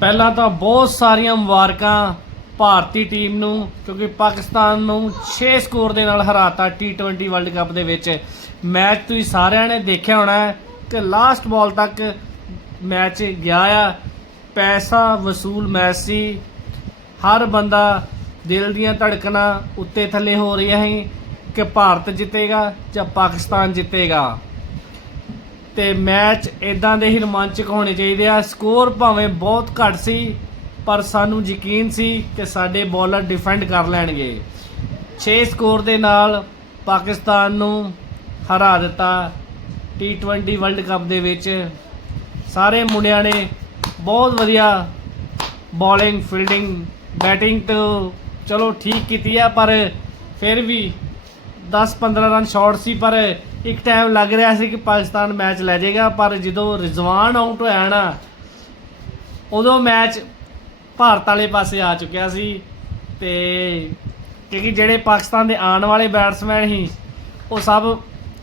ਪਹਿਲਾਂ ਤਾਂ ਬਹੁਤ ਸਾਰੀਆਂ ਮੁਬਾਰਕਾਂ ਭਾਰਤੀ ਟੀਮ ਨੂੰ, ਕਿਉਂਕਿ ਪਾਕਿਸਤਾਨ ਨੂੰ 6 ਸਕੋਰ ਦੇ ਨਾਲ ਹਰਾਤਾ T20 ਵਰਲਡ ਕੱਪ ਦੇ ਵਿੱਚ। ਮੈਚ ਤੁਸੀਂ ਸਾਰਿਆਂ ਨੇ ਦੇਖਿਆ ਹੋਣਾ ਕਿ ਲਾਸਟ ਬਾਲ ਤੱਕ ਮੈਚ ਗਿਆ ਆ। ਪੈਸਾ ਵਸੂਲ ਮੈਚ ਸੀ। ਹਰ ਬੰਦਾ ਦਿਲ ਦੀਆਂ ਧੜਕਣਾਂ ਉੱਤੇ ਥੱਲੇ ਹੋ ਰਹੀਆਂ ਸੀ ਕਿ ਭਾਰਤ ਜਿੱਤੇਗਾ ਜਾਂ ਪਾਕਿਸਤਾਨ ਜਿੱਤੇਗਾ। ਤੇ ਮੈਚ ਇਦਾਂ ਦੇ ਹੀ ਰੋਮਾਂਚਕ ਹੋਣੇ ਚਾਹੀਦੇ ਆ। ਸਕੋਰ ਭਾਵੇਂ ਬਹੁਤ ਘੱਟ ਸੀ, ਪਰ ਸਾਨੂੰ ਯਕੀਨ ਸੀ ਕਿ ਸਾਡੇ ਬੋਲਰ ਡਿਫੈਂਡ ਕਰ ਲੈਣਗੇ। 6 ਸਕੋਰ ਦੇ ਨਾਲ ਪਾਕਿਸਤਾਨ ਨੂੰ ਹਰਾ ਦਿੱਤਾ T20 ਵਰਲਡ ਕੱਪ ਦੇ ਵਿੱਚ। ਸਾਰੇ ਮੁੰਡਿਆਂ ਨੇ ਬਹੁਤ ਵਧੀਆ ਬੋਲਿੰਗ ਫੀਲਡਿੰਗ ਬੈਟਿੰਗ ਤੋਂ ਚਲੋ ਠੀਕ ਕੀਤੀ ਆ, ਪਰ ਫਿਰ ਵੀ 10-15 ਰਨ ਸ਼ਾਰਟ ਸੀ, ਪਰ ਇੱਕ ਟਾਈਮ ਲੱਗ ਰਿਹਾ ਸੀ ਕਿ ਪਾਕਿਸਤਾਨ ਮੈਚ ਲੈ ਜਾਏਗਾ ਪਰ ਜਦੋਂ ਰਿਜ਼ਵਾਨ ਆਊਟ ਹੋਇਆ ਨਾ, ਉਦੋਂ ਮੈਚ ਭਾਰਤ ਵਾਲੇ ਪਾਸੇ ਆ ਚੁੱਕਿਆ ਸੀ ਤੇ ਕਿਉਂਕਿ ਜਿਹੜੇ ਪਾਕਿਸਤਾਨ ਦੇ ਆਉਣ ਵਾਲੇ ਬੈਟਸਮੈਨ ਸੀ, ਉਹ ਸਭ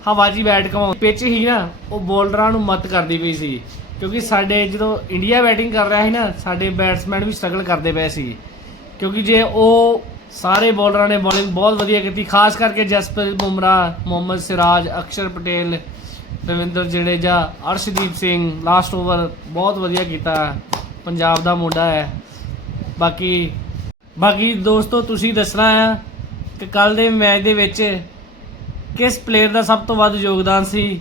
ਹਵਾਜੀ ਬੈਟ ਕਮਾਉਂ ਪਿੱਚ ਹੀ ਨਾ, ਉਹ ਬੋਲਰਾਂ ਨੂੰ ਮਤ ਕਰਦੀ ਪਈ ਸੀ। ਕਿਉਂਕਿ ਸਾਡੇ ਜਦੋਂ ਇੰਡੀਆ ਬੈਟਿੰਗ ਕਰ ਰਿਹਾ ਸੀ ਨਾ, ਸਾਡੇ ਬੈਟਸਮੈਨ ਵੀ ਸਟਰਗਲ ਕਰਦੇ ਪਏ ਸੀ। ਕਿਉਂਕਿ ਜੇ ਉਹ ਸਾਰੇ ਬੋਲਰਾਂ ਨੇ ਬੋਲਿੰਗ ਬਹੁਤ ਵਧੀਆ ਕੀਤੀ, ਖਾਸ ਕਰਕੇ ਜਸਪ੍ਰੀਤ ਬੁਮਰਾਹ, ਮੁਹੰਮਦ ਸਿਰਾਜ, ਅਕਸ਼ਰ ਪਟੇਲ, ਰਵਿੰਦਰ ਜਡੇਜਾ ਅਰਸ਼ਦੀਪ ਸਿੰਘ ਲਾਸਟ ਓਵਰ ਬਹੁਤ ਵਧੀਆ ਕੀਤਾ, ਪੰਜਾਬ ਦਾ ਮੁੰਡਾ ਹੈ। ਬਾਕੀ ਬਾਕੀ ਦੋਸਤੋ, ਤੁਸੀਂ ਦੱਸਣਾ ਆ ਕਿ ਕੱਲ ਦੇ ਮੈਚ ਦੇ ਵਿੱਚ ਕਿਸ ਪਲੇਅਰ ਦਾ ਸਭ ਤੋਂ ਵੱਧ ਯੋਗਦਾਨ ਸੀ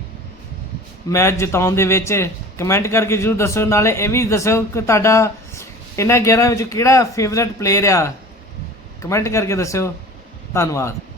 ਮੈਚ ਜਿਤਾਉਣ ਦੇ ਵਿੱਚ? ਕਮੈਂਟ ਕਰਕੇ ਜਰੂਰ ਦੱਸਿਓ ਨਾਲੇ ਇਹ ਵੀ ਦੱਸਿਓ ਕਿ ਤੁਹਾਡਾ ਇਹਨਾਂ 11 ਵਿੱਚ ਕਿਹੜਾ ਫੇਵਰਿਟ ਪਲੇਅਰ ਆ? ਕਮੈਂਟ ਕਰਕੇ ਦੱਸਿਓ। ਧੰਨਵਾਦ।